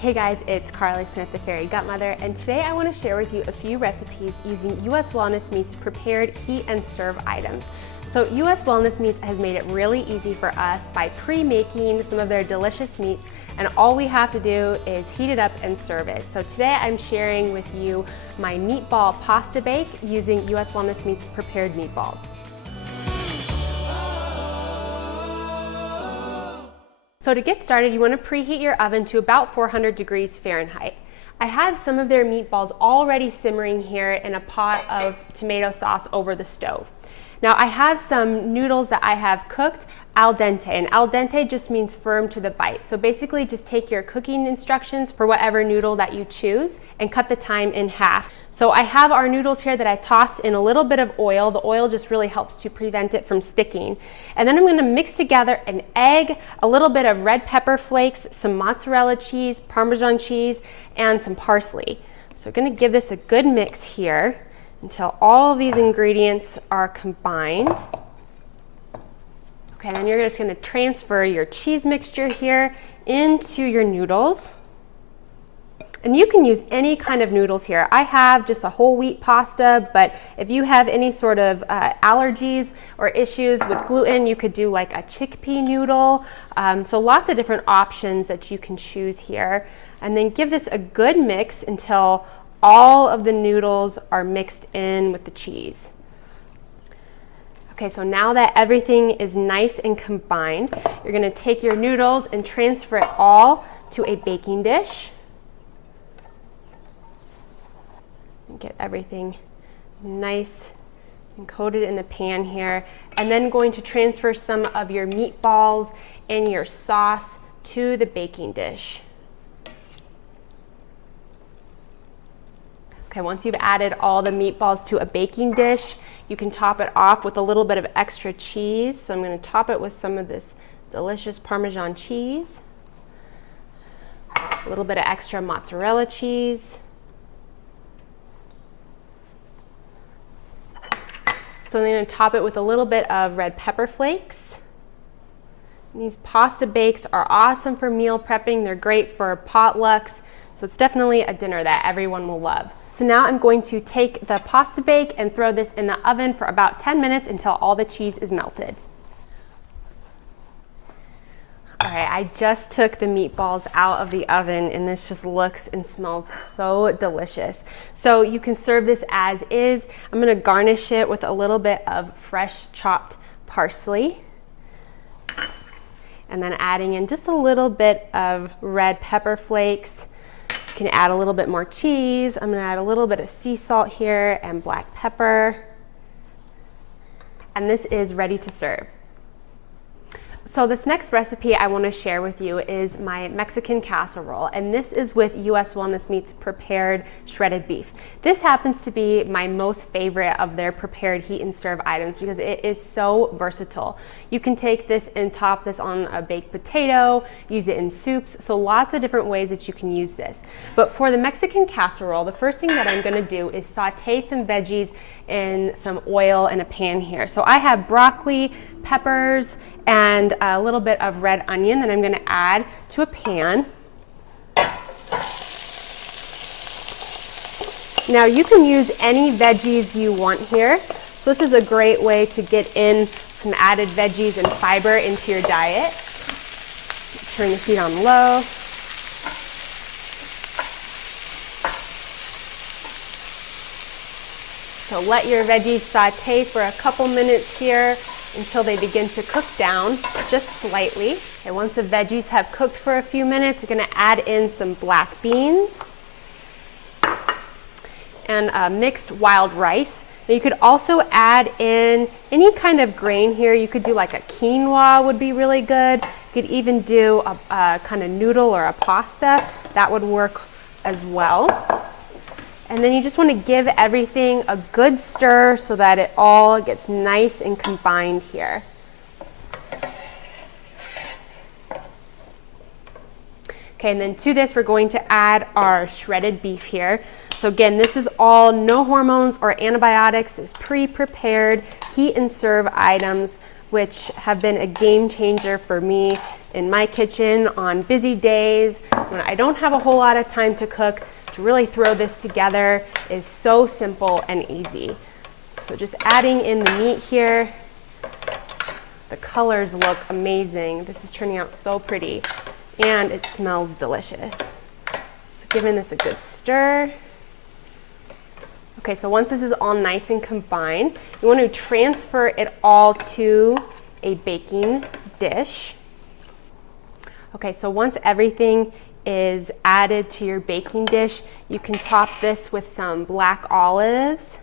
Hey guys, it's Carly Smith, the Fairy Gutmother, and today I want to share with you a few recipes using US Wellness Meats prepared heat and serve items. So US Wellness Meats has made it really easy for us by pre-making some of their delicious meats, and all we have to do is heat it up and serve it. So today I'm sharing with you my meatball pasta bake using US Wellness Meats prepared meatballs. So to get started, you want to preheat your oven to about 400 degrees Fahrenheit. I have some of their meatballs already simmering here in a pot of tomato sauce over the stove. Now I have some noodles that I have cooked al dente, and al dente just means firm to the bite. So basically just take your cooking instructions for whatever noodle that you choose and cut the time in half. So I have our noodles here that I tossed in a little bit of oil. The oil just really helps to prevent it from sticking. And then I'm going to mix together an egg, a little bit of red pepper flakes, some mozzarella cheese, Parmesan cheese, and some parsley. So we're going to give this a good mix here until all of these ingredients are combined. Okay, then you're just going to transfer your cheese mixture here into your noodles. And you can use any kind of noodles here. I have just a whole wheat pasta, but if you have any sort of allergies or issues with gluten, you could do like a chickpea noodle. So lots of different options that you can choose here. And then give this a good mix until all of the noodles are mixed in with the cheese. Okay, so now that everything is nice and combined, you're going to take your noodles and transfer it all to a baking dish. And get everything nice and coated in the pan here. And then going to transfer some of your meatballs and your sauce to the baking dish. Okay, once you've added all the meatballs to a baking dish, you can top it off with a little bit of extra cheese. So I'm going to top it with some of this delicious Parmesan cheese, a little bit of extra mozzarella cheese. So I'm going to top it with a little bit of red pepper flakes. And these pasta bakes are awesome for meal prepping. They're great for potlucks. So it's definitely a dinner that everyone will love. So now I'm going to take the pasta bake and throw this in the oven for about 10 minutes until all the cheese is melted. All right, I just took the meatballs out of the oven and this just looks and smells so delicious. So you can serve this as is. I'm gonna garnish it with a little bit of fresh chopped parsley. And then adding in just a little bit of red pepper flakes. You can add a little bit more cheese. I'm gonna add a little bit of sea salt here and black pepper. And this is ready to serve. So this next recipe I want to share with you is my Mexican casserole, and this is with US Wellness Meats prepared shredded beef. This happens to be my most favorite of their prepared heat and serve items because it is so versatile. You can take this and top this on a baked potato, use it in soups, so lots of different ways that you can use this. But for the Mexican casserole, the first thing that I'm going to do is saute some veggies in some oil in a pan here. So I have broccoli, peppers, and a little bit of red onion that I'm going to add to a pan. Now you can use any veggies you want here. So this is a great way to get in some added veggies and fiber into your diet. Turn the heat on low. So let your veggies saute for a couple minutes here until they begin to cook down just slightly. And once the veggies have cooked for a few minutes, you're going to add in some black beans and mixed wild rice. Now you could also add in any kind of grain here. You could do like a quinoa would be really good. You could even do a kind of noodle or a pasta. That would work as well. And then you just want to give everything a good stir so that it all gets nice and combined here. Okay, and then to this we're going to add our shredded beef here. So again, this is all no hormones or antibiotics. It's pre-prepared heat and serve items which have been a game changer for me in my kitchen on busy days when I don't have a whole lot of time to cook. To really throw this together is so simple and easy. So just adding in the meat here. The colors look amazing. This is turning out so pretty and it smells delicious. So giving this a good stir. Okay, so once this is all nice and combined, you want to transfer it all to a baking dish. Okay, so once everything is added to your baking dish, you can top this with some black olives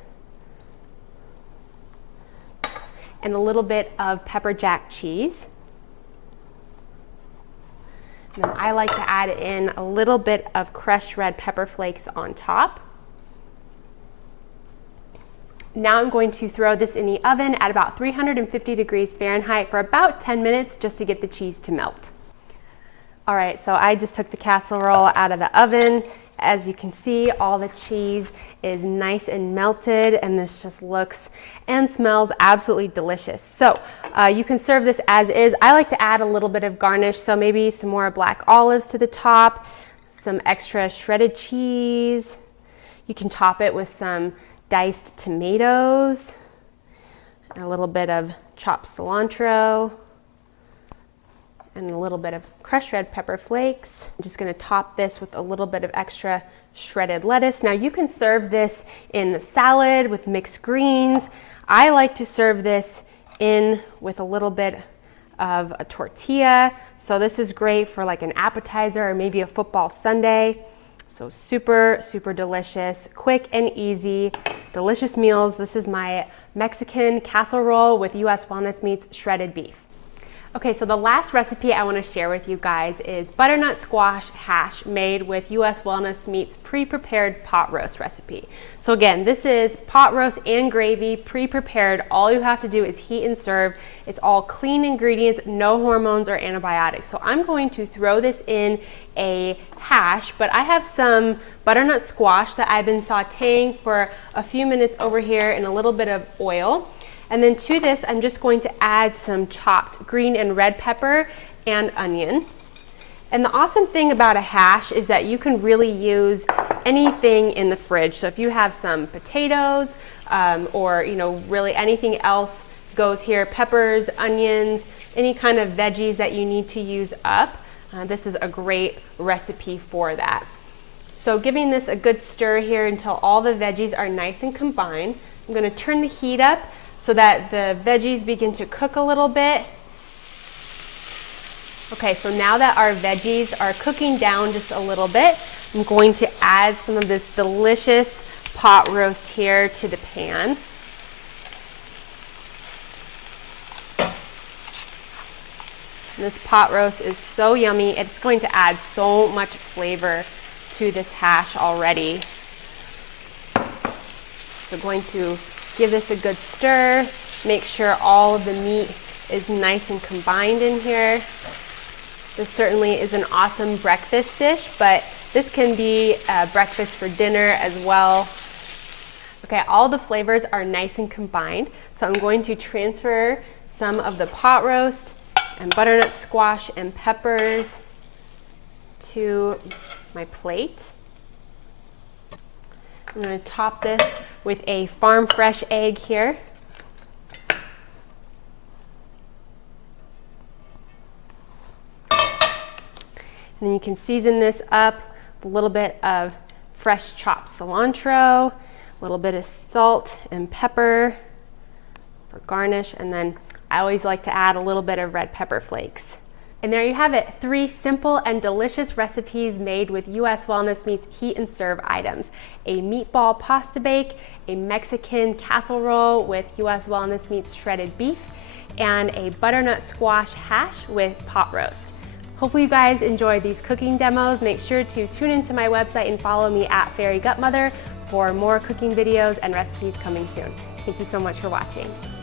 and a little bit of pepper jack cheese. And then I like to add in a little bit of crushed red pepper flakes on top. Now I'm going to throw this in the oven at about 350 degrees Fahrenheit for about 10 minutes just to get the cheese to melt. All right, so I just took the casserole out of the oven. As you can see, all the cheese is nice and melted, and this just looks and smells absolutely delicious. So you can serve this as is. I like to add a little bit of garnish, so maybe some more black olives to the top, some extra shredded cheese. You can top it with some diced tomatoes, a little bit of chopped cilantro, and a little bit of crushed red pepper flakes. I'm just gonna top this with a little bit of extra shredded lettuce. Now you can serve this in salad with mixed greens. I like to serve this in with a little bit of a tortilla. So this is great for like an appetizer or maybe a football sundae. So super, super delicious, quick and easy, delicious meals. This is my Mexican casserole with U.S. Wellness Meats shredded beef. Okay, so the last recipe I want to share with you guys is butternut squash hash made with U.S. Wellness Meats pre-prepared pot roast recipe. So again, this is pot roast and gravy pre-prepared. All you have to do is heat and serve. It's all clean ingredients, no hormones or antibiotics. So I'm going to throw this in a hash, but I have some butternut squash that I've been sauteing for a few minutes over here in a little bit of oil. And then to this, I'm just going to add some chopped green and red pepper and onion. And the awesome thing about a hash is that you can really use anything in the fridge. So if you have some potatoes or really anything else goes here, peppers, onions, any kind of veggies that you need to use up, this is a great recipe for that. So giving this a good stir here until all the veggies are nice and combined. I'm going to turn the heat up so that the veggies begin to cook a little bit. Okay, so now that our veggies are cooking down just a little bit, I'm going to add some of this delicious pot roast here to the pan. And this pot roast is so yummy. It's going to add so much flavor to this hash already. So going to give this a good stir, make sure all of the meat is nice and combined in here. This certainly is an awesome breakfast dish, but this can be a breakfast for dinner as well. Okay, all the flavors are nice and combined, so I'm going to transfer some of the pot roast and butternut squash and peppers to my plate. I'm going to top this with a farm fresh egg here. And then you can season this up with a little bit of fresh chopped cilantro, a little bit of salt and pepper for garnish, and then I always like to add a little bit of red pepper flakes. And there you have it, 3 simple and delicious recipes made with U.S. Wellness Meats heat and serve items. A meatball pasta bake, a Mexican casserole with U.S. Wellness Meats shredded beef, and a butternut squash hash with pot roast. Hopefully you guys enjoyed these cooking demos. Make sure to tune into my website and follow me at Fairy Gutmother for more cooking videos and recipes coming soon. Thank you so much for watching.